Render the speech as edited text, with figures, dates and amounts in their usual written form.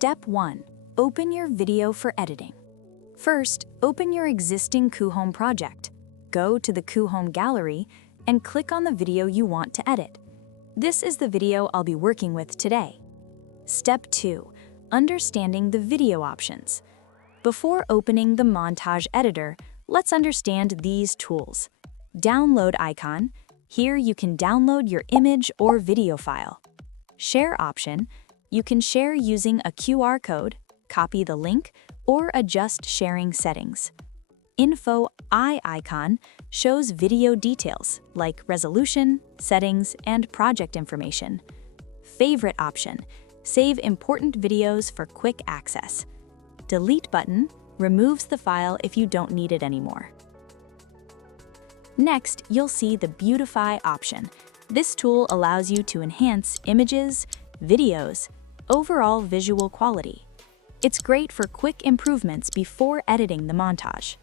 Step 1. Open your video for editing. First, open your existing Coohom project. Go to the Coohom Gallery and click on the video you want to edit. This is the video I'll be working with today. Step 2. Understanding the video options. Before opening the Montage Editor, let's understand these tools. Download icon. Here you can download your image or video file. Share option. You can share using a QR code, copy the link, or adjust sharing settings. Info eye icon shows video details like resolution, settings, and project information. Favorite option. Save important videos for quick access. Delete button removes the file if you don't need it anymore. Next, you'll see the Beautify option. This tool allows you to enhance images, videos, overall visual quality. It's great for quick improvements before editing the montage.